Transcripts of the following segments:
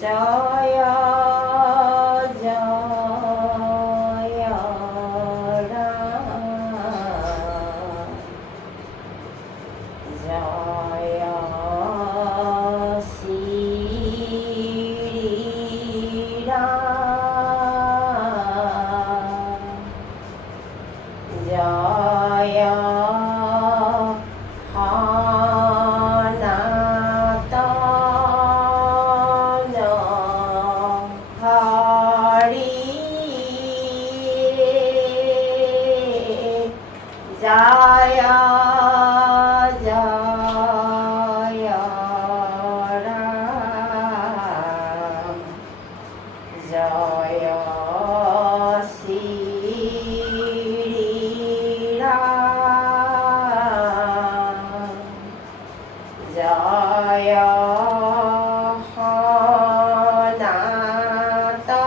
জয় জয় রাম জয় শ্রীরাম জয় সনাতন হরি জয় জয় রাম জয় শ্রীরাম জয়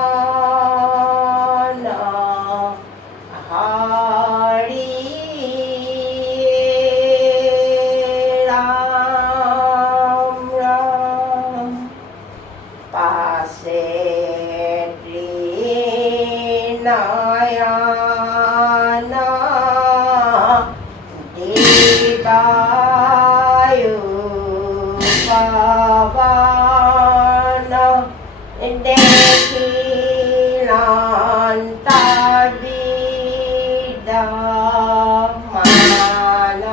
সনাতন হরি রাম রাম পাশে নয়ন দেবায়ু পবন দেখিলাম বিদ্যমান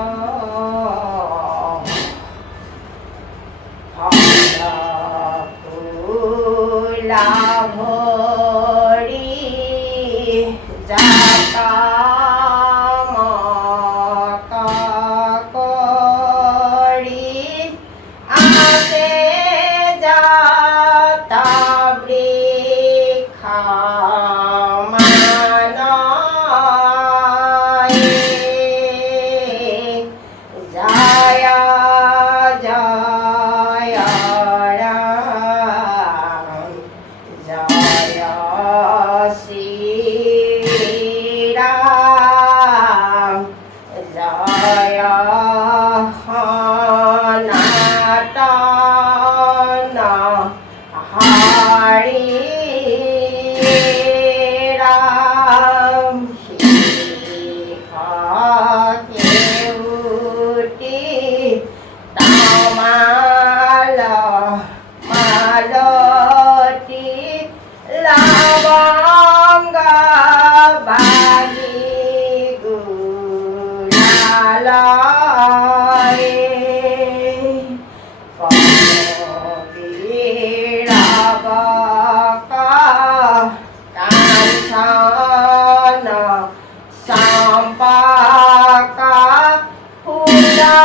ফুলা ভরি যাতা করি আসে যাতা বৃক্ষা জয় জয় রাম জয় শ্রীরাম জয় সনাতন হরি রাম কেউটি তামাল মালতি লবঙ্গ বালি গুলালয়ে কবিরাবক কাঞ্চন সম্পক ফুলা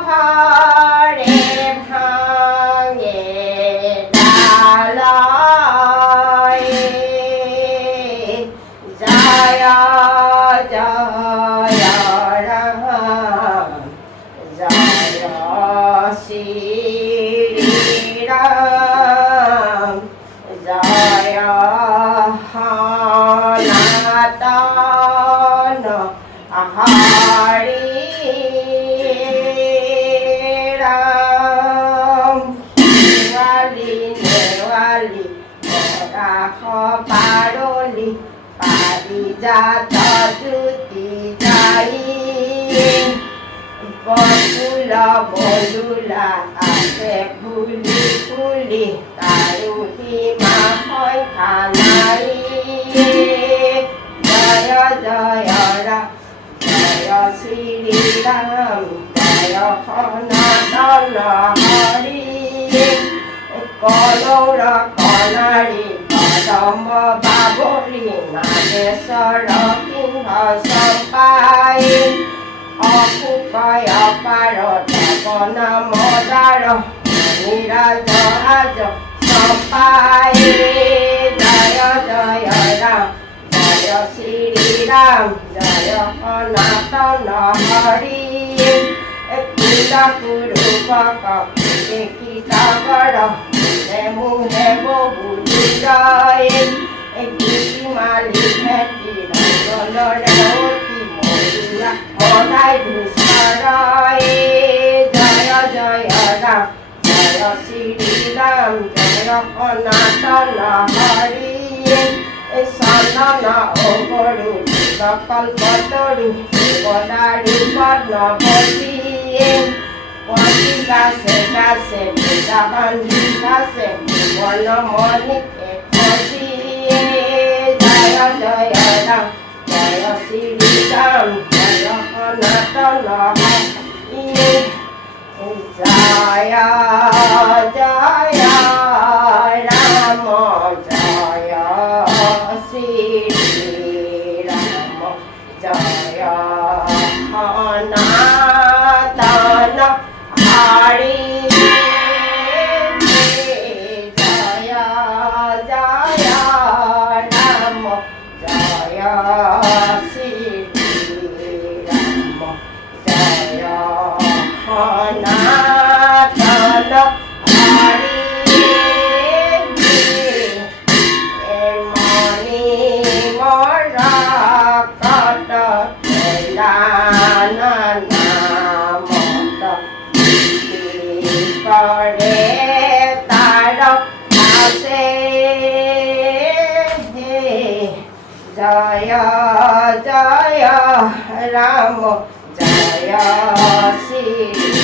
ভরে ভাঙে ডালয়ে জয় জয় রাম জয় শ্রীরাম জয় সনাতন হরি রাম নেওয়ালি নেওয়ালি রাখ পারলি পারিজাত জুতি যাই বকুল বলুলা আছে ফুলি ফুলি তারুহি মাখন খানাই জয় জয় রাম জয় শ্রীরাম জয় সনাতন হরি কলৌর কনাৰী কদম্ব বাবৰি নাগেশ্বৰ সিংহ চম্পাই অশুকয় অপাৰ পৱন মদাৰ নিৰাজ আজ চম্পাই জয় জয় ৰাম জয় শ্ৰীৰাম জয় সনাতন হৰি কুলা কুৰূপক দেখিতা কৰ মুহে বহু জয় মালি ভেটি ৰঙলৰে অতি মধুৰা মধাই ধূসৰয়ে জয় জয় ৰাম জয় শ্ৰীৰাম জয় সনাতন হরি সনন অগরু কল্পতরু গদারি পদ্মবতী পতি গাছে গাছে বৃন্দাবন্ধী গাছে বনমণিকে পতি জয় জয় রাম জয় শ্রীরাম জয় সনাতন হরি জয় জয় রাম জয় শ্রীরাম জয় সনাতন হরি জয় জয় রাম জয় শ্রীরাম জয় সনাতন হরি মণি মরা কট নামত করে তার আছে জয় জয় রাম জয় শ্রী